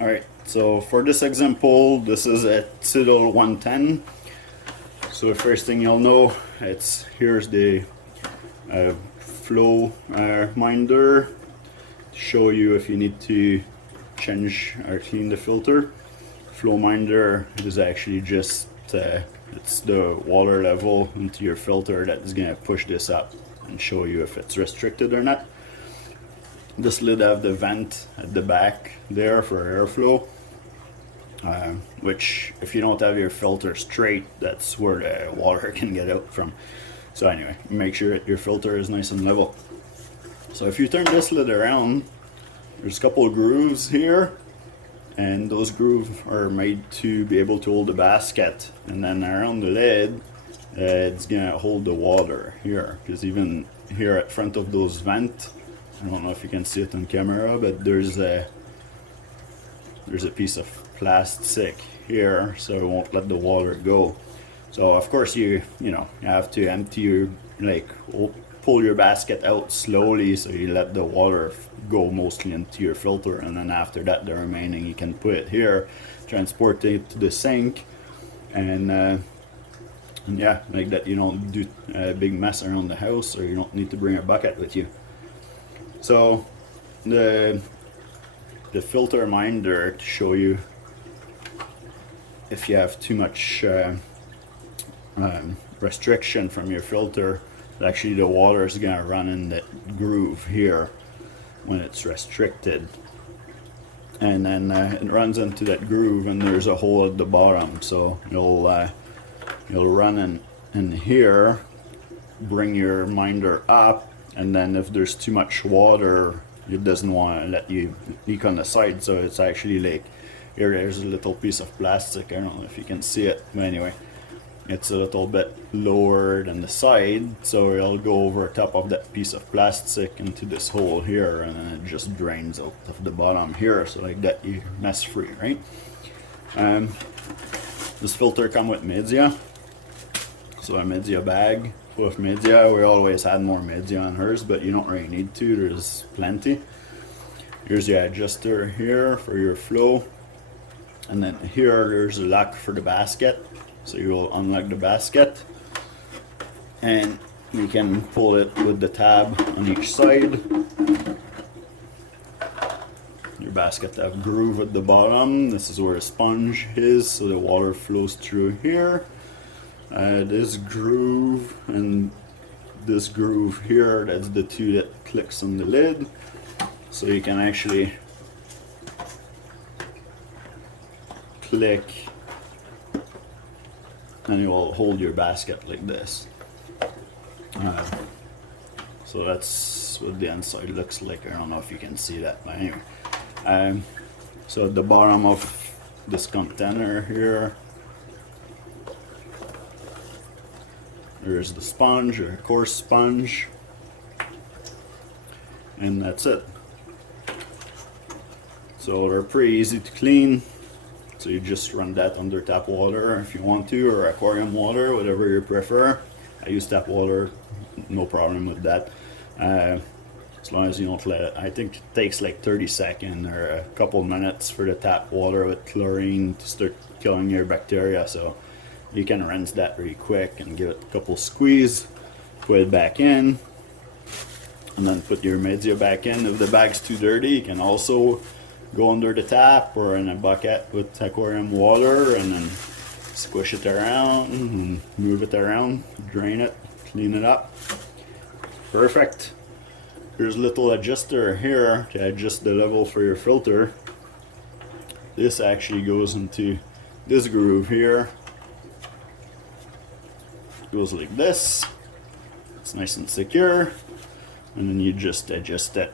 Alright, so for this example, this is a Tidal 110. So the first thing you'll know, here's the flow minder to show you if you need to change or clean the filter. Flow minder is actually just it's the water level into your filter that is going to push this up and show you if it's restricted or not. This lid have the vent at the back there for airflow, which if you don't have your filter straight, that's where the water can get out from. So anyway, make sure that your filter is nice and level. So if you turn this lid around, there's a couple of grooves here, and those grooves are made to be able to hold the basket, and then around the lid it's gonna hold the water here, because even here at front of those vents, I don't know if you can see it on camera, but there's a piece of plastic here, so it won't let the water go. So of course you have to empty your, pull your basket out slowly, so you let the water go mostly into your filter, and then after that the remaining you can put it here, transport it to the sink, and yeah, like that you don't do a big mess around the house, or you don't need to bring a bucket with you. So the filter minder to show you if you have too much restriction from your filter, actually the water is going to run in the groove here when it's restricted, and then it runs into that groove, and there's a hole at the bottom, so you'll run in here, bring your minder up, and then if there's too much water, it doesn't want to let you leak on the side, so it's actually like there's a little piece of plastic. I don't know if you can see it, but anyway, it's a little bit lower than the side, so it'll go over top of that piece of plastic into this hole here, and then it just drains out of the bottom here, so like that you're mess free, right? This filter come with media, so a media bag full of media. We always had more media on hers, but you don't really need to, there's plenty. Here's the adjuster here for your flow, and then here there's a lock for the basket, so you will unlock the basket, and you can pull it with the tab on each side. Your basket have groove at the bottom. This is where a sponge is, so the water flows through here. This groove and this groove here, that's the two that clicks on the lid, so you can actually click and it will hold your basket like this. So that's what the inside looks like. I don't know if you can see that, but anyway, so at the bottom of this container here, there's the sponge, or coarse sponge, and that's it. So they're pretty easy to clean, so you just run that under tap water if you want to, or aquarium water, whatever you prefer. I use tap water, no problem with that, as long as you don't let it. I think it takes like 30 seconds or a couple minutes for the tap water with chlorine to start killing your bacteria, so you can rinse that really quick and give it a couple squeeze, put it back in, and then put your media back in. If the bag's too dirty, you can also go under the tap or in a bucket with aquarium water, and then squish it around and move it around, drain it, clean it up. Perfect. There's a little adjuster here to adjust the level for your filter. This actually goes into this groove here. Goes like this. It's nice and secure, and then you just adjust it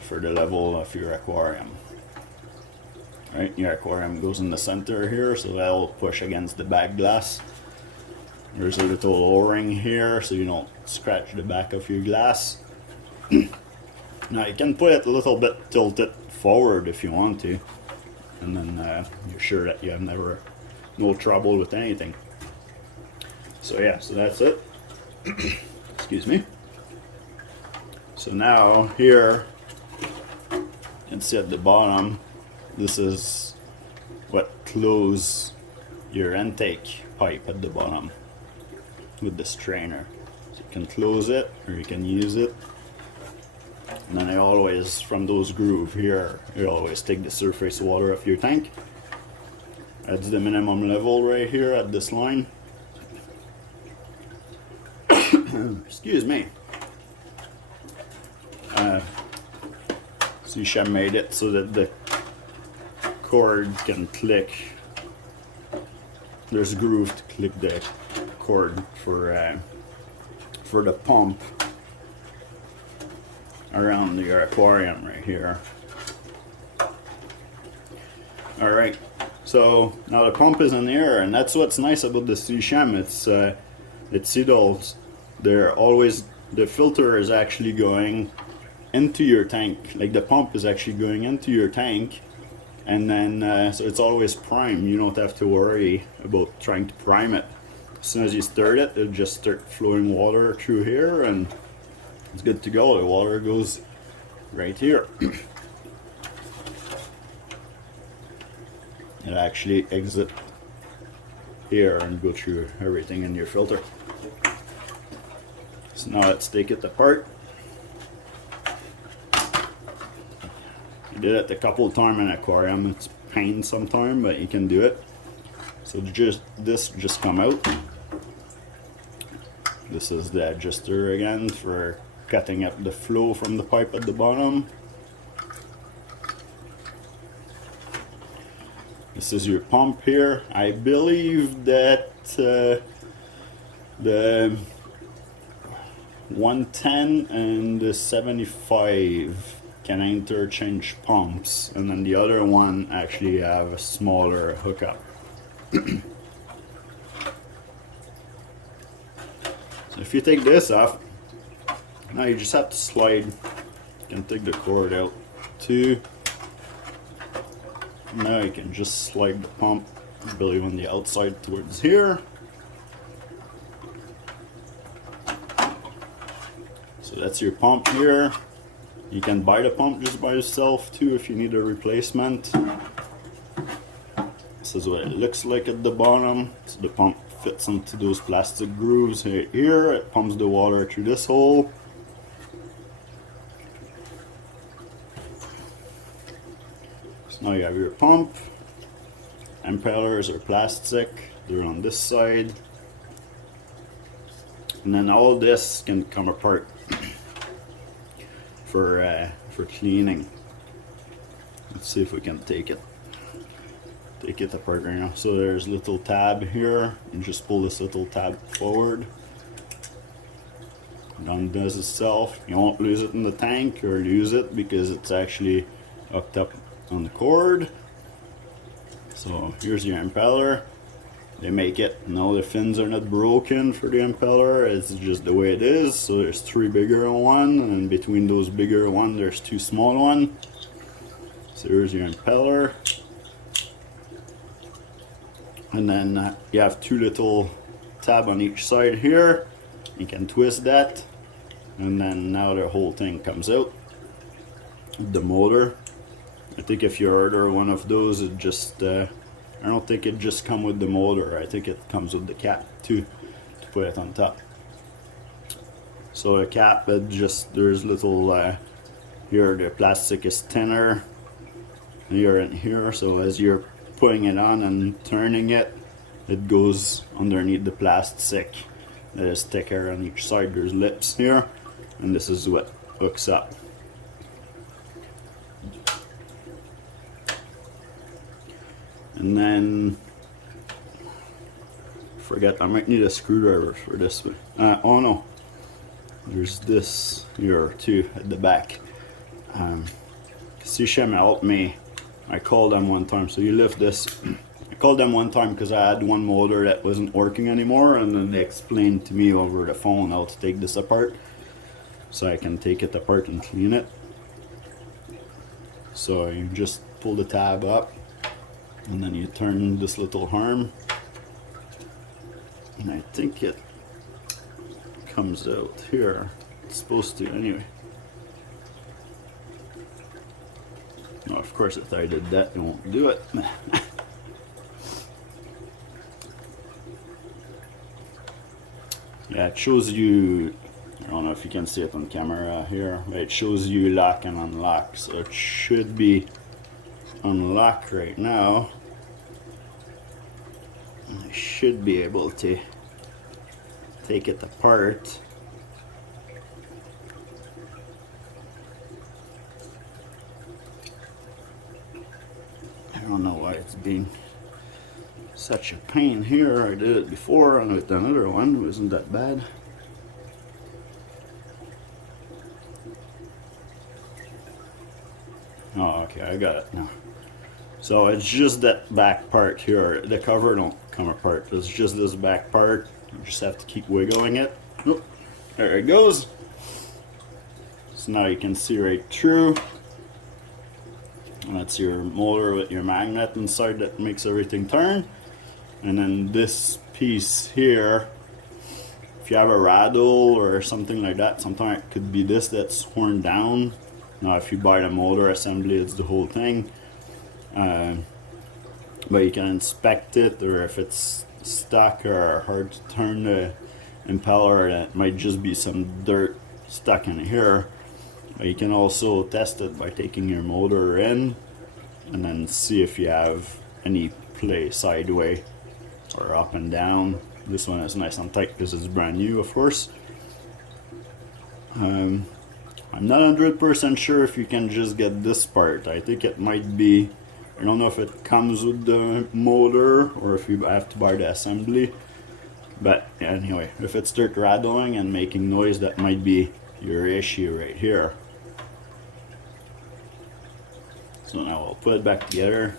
for the level of your aquarium. Right, your aquarium goes in the center here, so that'll push against the back glass. There's a little O-ring here, so you don't scratch the back of your glass. Now you can put it a little bit tilted forward if you want to, and then you're sure that you have no trouble with anything. So yeah, so that's it. Excuse me. So now here, you can see at the bottom, this is what closes your intake pipe at the bottom with the strainer. So you can close it or you can use it. And then I always, from those grooves here, you always take the surface water off your tank. That's the minimum level right here at this line. Excuse me. Seachem made it so that the cord can click. There's a groove to click the cord for the pump around your aquarium right here. Alright, so now the pump is in the air, and that's what's nice about the Seachem. It's Tidals. They're always, the filter is actually going into your tank, like the pump is actually going into your tank, and then so it's always primed. You don't have to worry about trying to prime it. As soon as you start it, it'll just start flowing water through here and it's good to go. The water goes right here. It actually exit here and go through everything in your filter. So now let's take it apart. I did it a couple of times in an aquarium. It's pain sometimes, but you can do it. So this just come out. This is the adjuster again for cutting up the flow from the pipe at the bottom. This is your pump here. I believe that the 110 and the 75 can interchange pumps, and then the other one actually have a smaller hookup. So if you take this off, now you just have to slide. You can take the cord out too. Now you can just slide the pump, I believe, on the outside towards here. So that's your pump here. You can buy the pump just by itself too if you need a replacement. This is what it looks like at the bottom. So the pump fits into those plastic grooves here. It pumps the water through this hole. So now you have your pump. Impellers are plastic. They're on this side. And then all this can come apart for cleaning. Let's see if we can take it apart right now. So there's a little tab here. You just pull this little tab forward. It undoes itself. You won't lose it in the tank or lose it because it's actually hooked up on the cord. So here's your impeller. They make it. No, the fins are not broken for the impeller. It's just the way it is. So there's 3 bigger one, and between those bigger one, there's 2 small one. So here's your impeller. And then you have 2 little tab on each side here. You can twist that, and then now the whole thing comes out. The motor. I think if you order one of those, it just I don't think it just comes with the motor. I think it comes with the cap too, to put it on top. So a cap, it just, there's little here the plastic is thinner here and here. So as you're putting it on and turning it, it goes underneath the plastic. There's thicker on each side. There's lips here, and this is what hooks up. And then, forget, I might need a screwdriver for this one. Oh no, there's this here too at the back. Seachem helped me. I called them one time, so you lift this. I called them one time because I had one motor that wasn't working anymore, and then they explained to me over the phone how to take this apart, so I can take it apart and clean it. So you just pull the tab up, and then you turn this little arm, and I think it comes out here. It's supposed to anyway. No, of course, if I did that, it won't do it. Yeah, it shows you, I don't know if you can see it on camera here, but it shows you lock and unlock, so it should be unlocked right now. I should be able to take it apart. I don't know why it's being such a pain here. I did it before and with another one, it wasn't that bad. Oh, okay, I got it now. So it's just that back part here. The cover don't come apart. It's just this back part. You just have to keep wiggling it. Oh, there it goes. So now you can see right through. And that's your motor with your magnet inside that makes everything turn. And then this piece here, if you have a rattle or something like that, sometimes it could be this that's worn down. Now if you buy the motor assembly, it's the whole thing. But you can inspect it, or if it's stuck or hard to turn the impeller, that might just be some dirt stuck in here. But you can also test it by taking your motor in and then see if you have any play sideways or up and down. This one is nice and tight because it's brand new, of course. I'm not 100% sure if you can just get this part. I think it might be, I don't know if it comes with the motor or if you have to buy the assembly. But anyway, if it starts rattling and making noise, that might be your issue right here. So now I'll put it back together.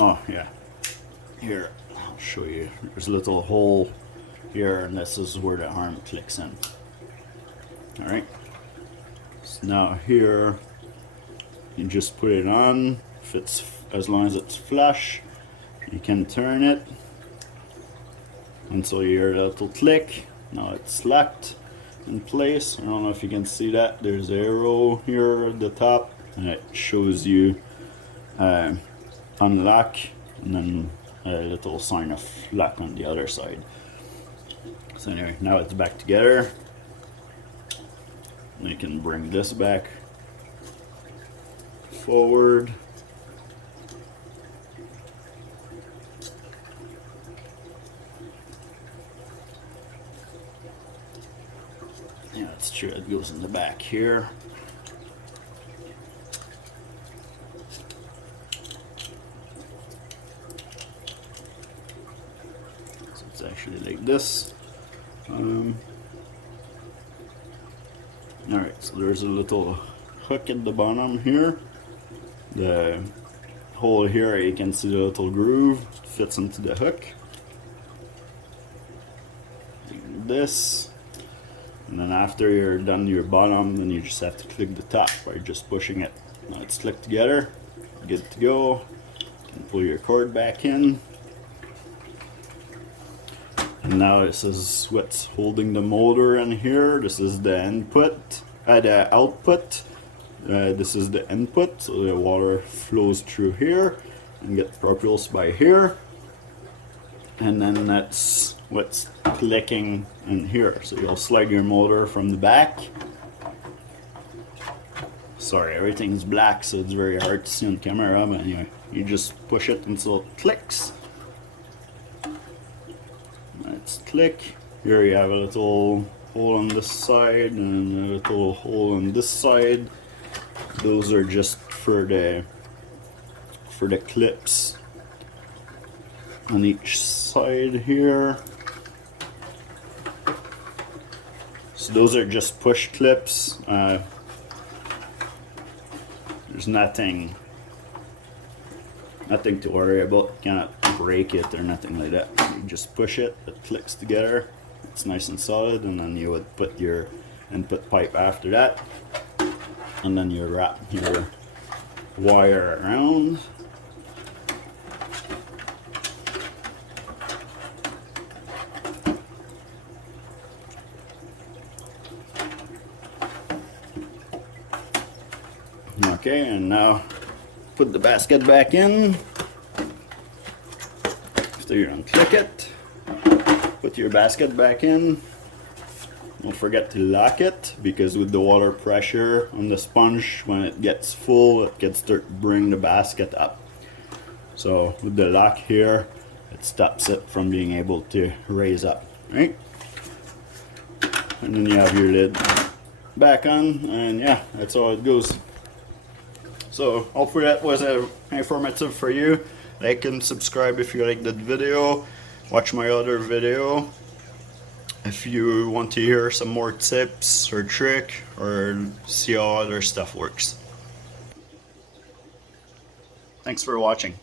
Oh yeah, here, I'll show you. There's a little hole here, and this is where the arm clicks in. Alright, so now here, you just put it on. If it's, as long as it's flush, you can turn it until you hear a little click. Now it's locked in place. I don't know if you can see that. There's an arrow here at the top, and it shows you unlock, and then a little sign of lock on the other side. So anyway, now it's back together. You can bring this back forward. Yeah, that's true. It goes in the back here. So it's actually like this. Alright, so there's a little hook at the bottom here. The hole here, you can see the little groove fits into the hook. Like this. And then after you're done your bottom, then you just have to click the top by just pushing it. Now it's clicked together, good to go. You can pull your cord back in. And now this is what's holding the motor in here. This is the input, the output. This is the input, so the water flows through here and gets propelled by here. And then that's what's clicking in here. So you'll slide your motor from the back. Sorry, everything's black, so it's very hard to see on camera, but anyway, you just push it until it clicks. Let's click. Here you have a little hole on this side and a little hole on this side. Those are just for the clips on each side here. So those are just push clips. There's nothing to worry about. You cannot break it or nothing like that. You just push it, it clicks together. It's nice and solid, and then you would put your input pipe after that, and then you wrap your wire around. Okay, and now put the basket back in. After you unclick it, put your basket back in. Don't forget to lock it, because with the water pressure on the sponge, when it gets full, it can start bring the basket up. So with the lock here, it stops it from being able to raise up, right? And then you have your lid back on, and yeah, that's how it goes. So hopefully that was informative for you. Like and subscribe if you liked that video. Watch my other video if you want to hear some more tips or trick or see how other stuff works. Thanks for watching.